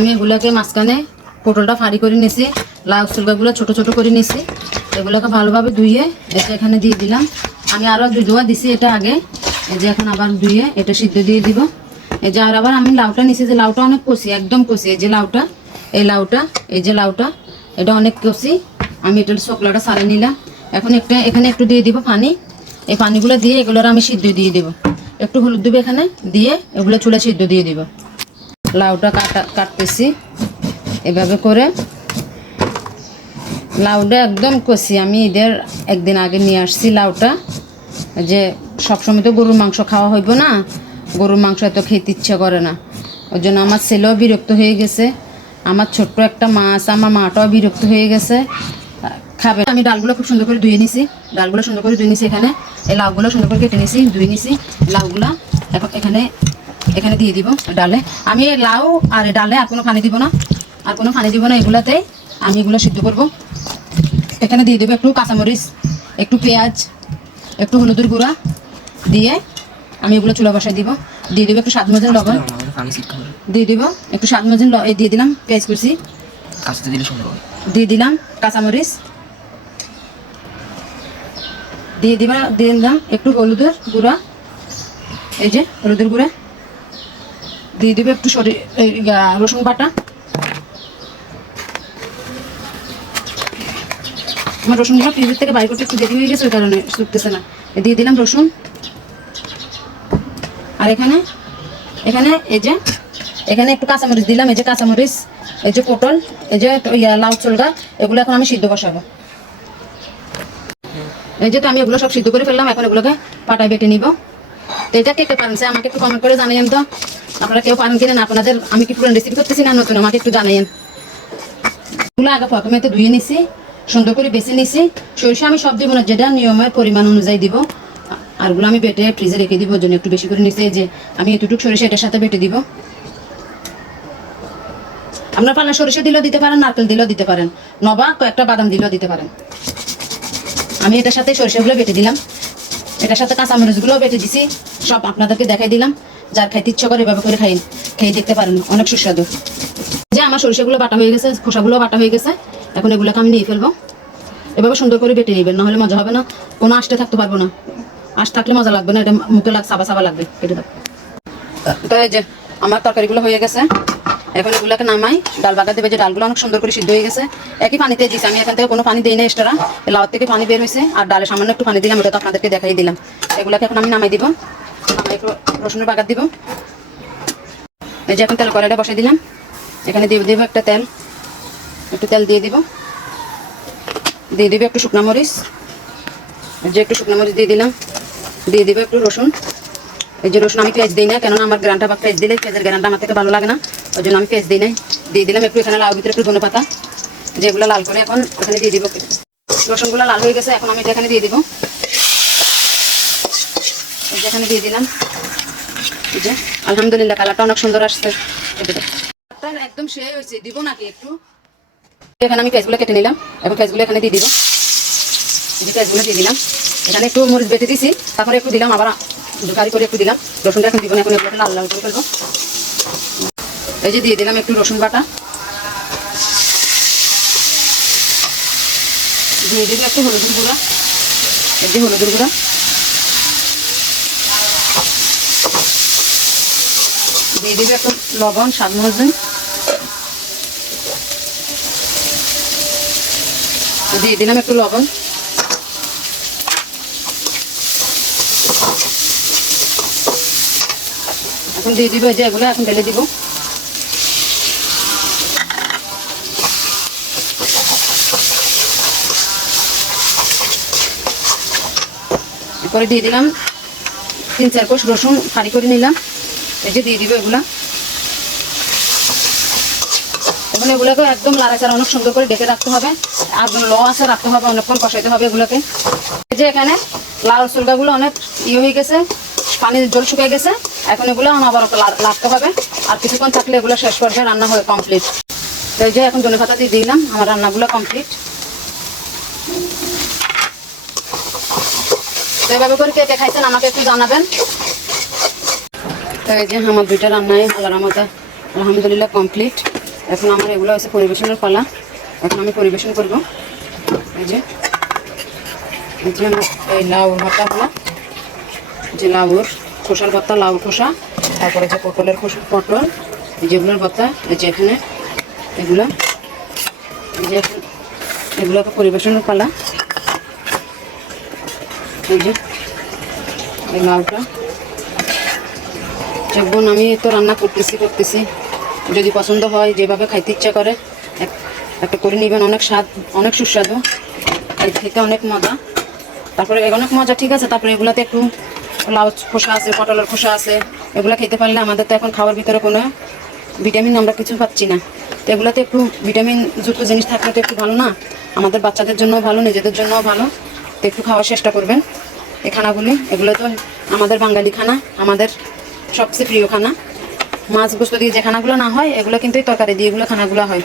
আমি এগুলাকে মাঝখানে পটলটা ফাড়ি করে নিছি, লাউ চুলকাগুলো ছোট ছোট করে নিছি। এগুলোকে ভালোভাবে ধুয়ে এটা এখানে দিয়ে দিলাম। আমি আরও দুই ধোয়া দিছি এটা আগে। এই যে এখন আবার ধুয়ে এটা সিদ্ধ দিয়ে দিব। এই যে আর আবার আমি লাউটা নিছি, যে লাউটা অনেক কষি, একদম কষি। এই যে লাউটা, এই লাউটা, এই যে লাউটা, এটা অনেক কষি। আমি এটার শোকলাটা সারে নিলাম। এখন একটা, এখানে একটু দিয়ে দিব পানি। এই পানিগুলো দিয়ে এগুলোর আমি সিদ্ধ দিয়ে দিব। একটু হলুদ দেবো এখানে দিয়ে এগুলো চুলে সিদ্ধ দিয়ে দিব। লাউটা কাটা কাটতেছি। এভাবে করে লাউটা একদম কষি। আমি ঈদের একদিন আগে নিয়ে আসছি লাউটা। যে সবসময় তো গরুর মাংস খাওয়া হইব না, গরুর মাংস এত খেতে ইচ্ছে করে না। ওই জন্য আমার ছেলেও বিরক্ত হয়ে গেছে। আমার ছোট্ট একটা মাছ আমার মাটাও বিরক্ত হয়ে গেছে। খাবে আমি ডালগুলো খুব সুন্দর করে ধুয়ে নিছি। ডালগুলো সুন্দর করে ধুয়ে নিছি এখানে। এই লাউগুলো সুন্দর করে কেটে নিছি, ধুয়ে নিছি। লাউগুলা এখন এখানে এখানে দিয়ে দিব ডালে। আমি লাউ আর ডালে আর কোনো পানি দিব না। আর কোনো পানি দিব না এগুলাতে। আমি এগুলো সিদ্ধ করব। এখানে দিয়ে দেবো একটু কাঁচামরিচ একটু পেঁয়াজ একটু হলুদের গুঁড়া দিয়ে আমি এগুলো চুলা বসাই দিব। দিয়ে দেবো একটু স্বাদ মতন লবণ। দিয়ে দিব একটু স্বাদ ল- দিয়ে দিলাম পেঁয়াজ কুচি। দিয়ে দিলাম কাঁচামরিচ। দিয়ে দিবা দিয়ে দিলাম একটু হলুদের গুঁড়া। এই যে হলুদের গুঁড়া। দিয়ে দিবে একটু সরি রসুন বাটা। আমার রসুনগুলো ফ্রিজের থেকে বাইর করতে একটু দেরি হয়ে গেছে, ওই কারণে শুকতেছে না। দিয়ে দিলাম রসুন। আর এখানে এখানে এই যে, এখানে একটু কাঁচামরিচ দিলাম, এই যে কাঁচামরিচ, এই যে পটল, এই যে লাউ চুলকা, এগুলো এখন আমি সিদ্ধ বসাবো। এই যে তো আমি এগুলো সব সিদ্ধ করে ফেললাম, এখন এগুলোকে পাটায় বেটে নিব। তো এটা কে পারেন আমাকে একটু কমেন্ট করে জানাইন তো। আপনারা কেউ পান কিনা আপনাদের আমি কি পুরো রেসিপি করতেছি না নতুন? আমাকে একটু জানাইন এগুলো আগে প্রথমে তো ধুয়ে নিছি, সুন্দর করে বেছে নিছি। সরিষা আমি সব দিব না, যেটা নিয়মের পরিমাণ অনুযায়ী দিব। আর ওগুলো আমি বেটে ফ্রিজে রেখে দিব জন্য একটু বেশি করে নিছি যে আমি এতটুকু সরিষা এটার সাথে বেটে দিব। আপনার পালা সরিষা দিলেও দিতে পারেন, নারকেল দিলেও দিতে পারেন, নবা কয়েকটা বাদাম দিলেও দিতে পারেন। আমি এটার সাথে সরিষাগুলো বেটে দিলাম। এটার সাথে কাঁচামরিচগুলোও বেটে দিছি, সব আপনাদেরকে দেখাই দিলাম। যার খাইতে ইচ্ছা করে এভাবে করে খাই, খেয়ে দেখতে পারেন, অনেক সুস্বাদু। যে আমার সরিষাগুলো বাটা হয়ে গেছে খোসাগুলো বাটা হয়ে গেছে, এখন এগুলোকে আমি নিয়ে ফেলব। এভাবে সুন্দর করে বেটে নেবেন, নাহলে মজা হবে না। কোনো আষ্টে থাকতে পারব না। আশ থাকলে মজা লাগবে না, এটা মুখে লাগ সাবা সাবা লাগবে, কেটে দাও। তো এই যে, আমার তরকারিগুলো হয়ে গেছে। এখন এগুলোকে নামাই, ডাল বাগা দেবে যে ডালগুলো অনেক সুন্দর করে সিদ্ধ হয়ে গেছে। একই পানিতে দিয়েছি, আমি এখান থেকে কোনো পানি দিই না এক্সট্রা লাউ থেকে পানি বের হয়েছে, আর ডালে সামান্য একটু পানি দিলাম, ওটা তো আপনাদেরকে দেখাই দিলাম। এগুলোকে এখন আমি নামাই দিব। রসুনের বাগার দিব। এই যে এখন তেল কড়াইটা বসাই দিলাম। এখানে দিয়ে দেবো একটা তেল। একটু তেল দিয়ে দিব। দিয়ে দিবে একটু শুকনো মরিচ। যে একটু শুকনো মরিচ দিয়ে দিলাম। দিয়ে দিবে একটু রসুন। এই যে রসুন আমি পেঁয়াজ দিই না, কেননা আমার গ্রানটা বা পেঁয়াজ দিলে পেঁয়াজের গ্রানটা আমার থেকে ভালো লাগে না। ওই জন্য আমি পেঁয়াজ দিই নাই। দিয়ে দিলাম একটু এখানে লাউ ভিতরে একটু ধনে পাতা। যেগুলো লাল করে এখন এখানে দিয়ে দিব। রসুনগুলো লাল হয়ে গেছে, এখন আমি এটা এখানে দিয়ে দিব। এখানে দিয়ে দিলাম। যে, আলহামদুলিল্লাহ কালারটা অনেক সুন্দর আসছে। একদম সে হয়েছে, দিব নাকি একটু? এখানে আমি পেঁয়াজগুলো কেটে নিলাম, এখন পেঁয়াজগুলো এখানে দিয়ে দিব। যে দিয়ে দিলাম। এখানে একটু মরিচ বেটে দিছি, তারপরে একটু দিলাম আবার দুকারি করে একটু দিলাম। রসুনটা এখন দিব না, এখন এগুলোকে লাল লাল করে ফেলব। এই যে দিয়ে দিলাম একটু রসুন বাটা। দিয়ে দিবি একটু হলুদের গুঁড়া। এই যে হলুদের গুঁড়া। দিয়ে দিবি একটু লবণ, স্বাদ মতন দিয়ে দিলাম একটু লবণ। এখন দিয়ে দিব যে এগুলো, এখন ঢেলে দিব। এরপরে দিয়ে দিলাম তিন চার কোষ রসুন, ফাড়ি করে নিলাম। এই যে দিয়ে দিব এগুলা। এখন এগুলোকে একদম লাড়াচাড়া, অনেক সুন্দর করে ডেকে রাখতে হবে। আর ল আছে, রাখতে হবে, অনেকক্ষণ কষাইতে হবে এগুলোকে। এই যে এখানে লাল চুলকাগুলো অনেক ইয়ে হয়ে গেছে, পানির জল শুকিয়ে গেছে। এখন এগুলো আবার লাগতে হবে। আর কিছুক্ষণ থাকলে এগুলো শেষ পর্যায়ে রান্না হবে কমপ্লিট তো এই যে এখন ধনে পাতা দিয়ে দিলাম, আমার রান্নাগুলো কমপ্লিট তো এভাবে করে কে কে খাইছেন আমাকে একটু জানাবেন। তো যে আমার দুইটা রান্নাই আল্লাহর মতো আলহামদুলিল্লাহ কমপ্লিট এখন আমার এগুলো হচ্ছে পরিবেশনের পালা। এখন আমি পরিবেশন করব। এই যে, এই এই লাউ ভর্তাগুলো যে লাউর খোসার ভর্তা, লাউ খোসা, তারপরে যে পটলের খোসা, পটল, এই যেগুলোর ভর্তা, এই যে এখানে এগুলো। এই যে এগুলোকে পরিবেশনের পালা। এই যে, এই লাউটা। যখন আমি তো রান্না করতেছি করতেছি। যদি পছন্দ হয়, যেভাবে খাইতে ইচ্ছা করে, এক- একটা করে নেবেন, অনেক স্বাদ, অনেক সুস্বাদু। এই খেতে অনেক মজা। তারপরে অনেক মজা, ঠিক আছে। তারপরে এগুলাতে একটু লাউ খোসা আছে, পটলের খোসা আছে। এগুলো খেতে পারলে আমাদের তো এখন খাওয়ার ভিতরে কোনো ভিটামিন আমরা কিছু পাচ্ছি না। তো এগুলোতে একটু ভিটামিন যুক্ত জিনিস থাকলে তো একটু ভালো না? আমাদের বাচ্চাদের জন্য ভালো, নিজেদের জন্যও ভালো। তো একটু খাওয়ার চেষ্টা করবেন। এই খানাগুলি, এগুলো তো আমাদের বাঙালি খানা, আমাদের সবচেয়ে প্রিয় খানা। মাছ গোস্ত দিয়ে যে খানাগুলো না হয়, এগুলো কিন্তু তরকারি দিয়ে এগুলো খানাগুলো হয়।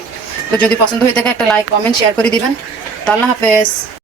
তো যদি পছন্দ হয়ে থাকে একটা লাইক কমেন্ট শেয়ার করে দিবেন। তো আল্লাহ হাফেজ।